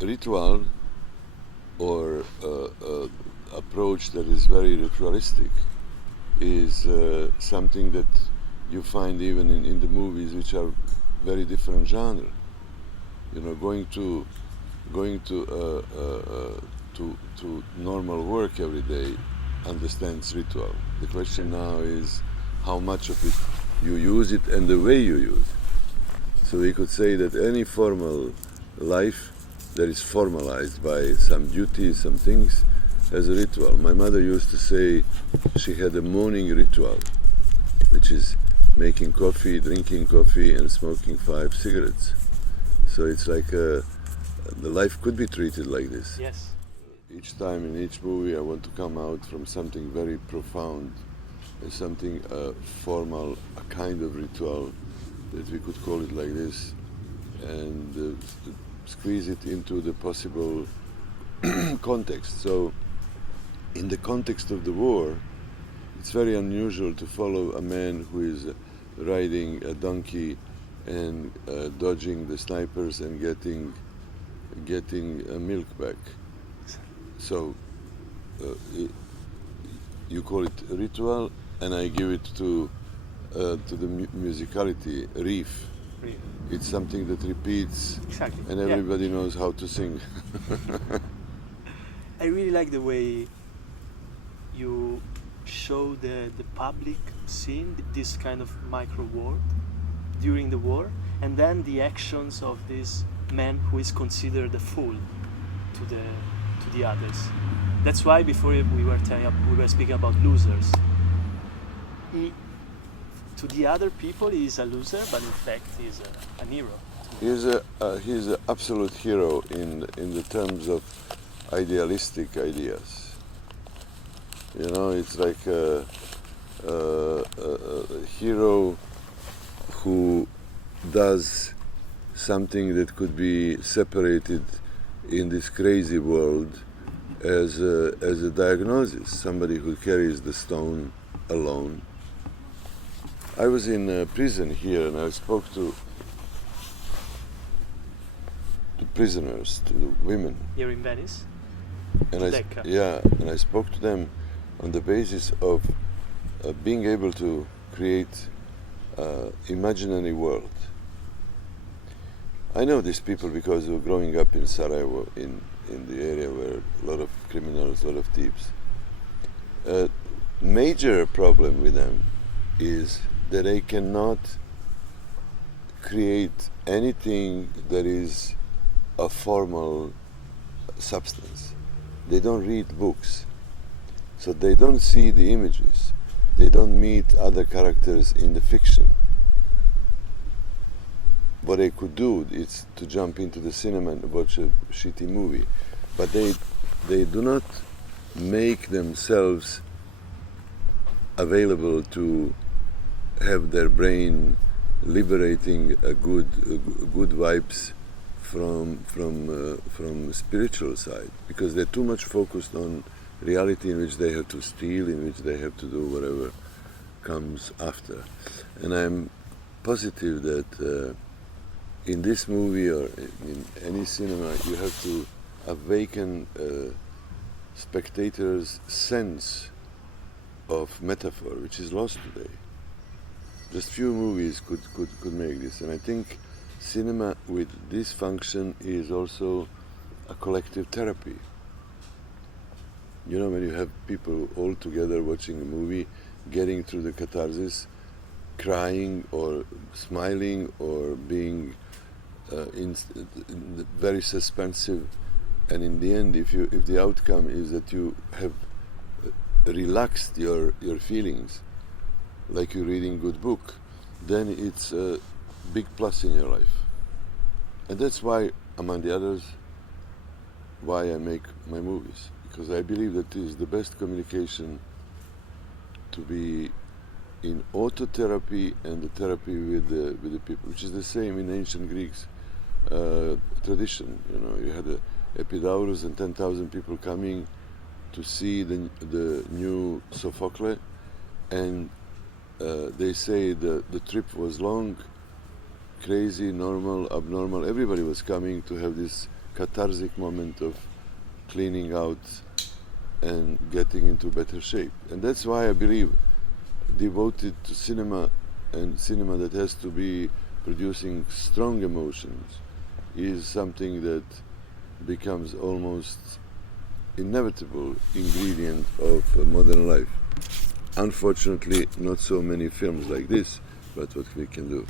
ritual or approach that is very ritualistic is something that you find even in the movies, which are very different genre. You know, going to normal work every day understands ritual. The question now is how much of it you use it and the way you use it. So we could say that any formal life that is formalized by some duties, some things, has a ritual. My mother used to say she had a morning ritual, which is making coffee, drinking coffee, and smoking 5 cigarettes. So it's like the life could be treated like this. Yes. Each time in each movie I want to come out from something very profound, something formal, a kind of ritual that we could call it like this, and squeeze it into the possible context. So in the context of the war, it's very unusual to follow a man who is riding a donkey and dodging the snipers and getting a milk back. So you call it ritual, and I give it to the musicality, riff. It's something that repeats, exactly, and everybody knows how to sing. I really like the way you show the public scene, this kind of micro world during the war, and then the actions of this man who is considered a fool to the others. That's why before we were speaking about losers. To the other people he is a loser, but in fact he is an hero. He's an absolute hero in the terms of idealistic ideas. You know, it's like a hero who does something that could be separated in this crazy world as a diagnosis. Somebody who carries the stone alone. I was in prison here, and I spoke to prisoners, to the women. Here in Venice? And I spoke to them on the basis of being able to create imaginary world. I know these people because of growing up in Sarajevo, in the area where a lot of criminals, a lot of thieves. Major problem with them is that they cannot create anything that is a formal substance. They don't read books, so they don't see the images. They don't meet other characters in the fiction. What they could do is to jump into the cinema and watch a shitty movie, but they do not make themselves available to have their brain liberating good vibes from spiritual side, because they're too much focused on reality in which they have to steal, in which they have to do whatever comes after. And I'm positive that in this movie or in any cinema you have to awaken spectators' sense of metaphor, which is lost today. Just few movies could make this, and I think cinema with this function is also a collective therapy. You know, when you have people all together watching a movie, getting through the catharsis, crying or smiling or being very suspensive, and in the end, if the outcome is that you have relaxed your feelings, like you're reading a good book, then it's a big plus in your life. And that's why, among the others, why I make my movies, because I believe that it is the best communication to be in autotherapy and the therapy with the people, which is the same in ancient Greeks tradition. You know, you had Epidaurus and 10,000 people coming to see the new Sophocles, and they say the trip was long, crazy, normal, abnormal. Everybody was coming to have this cathartic moment of cleaning out and getting into better shape. And that's why I believe devoted to cinema, and cinema that has to be producing strong emotions, is something that becomes almost inevitable ingredient of modern life. Unfortunately, not so many films like this, but what we can do.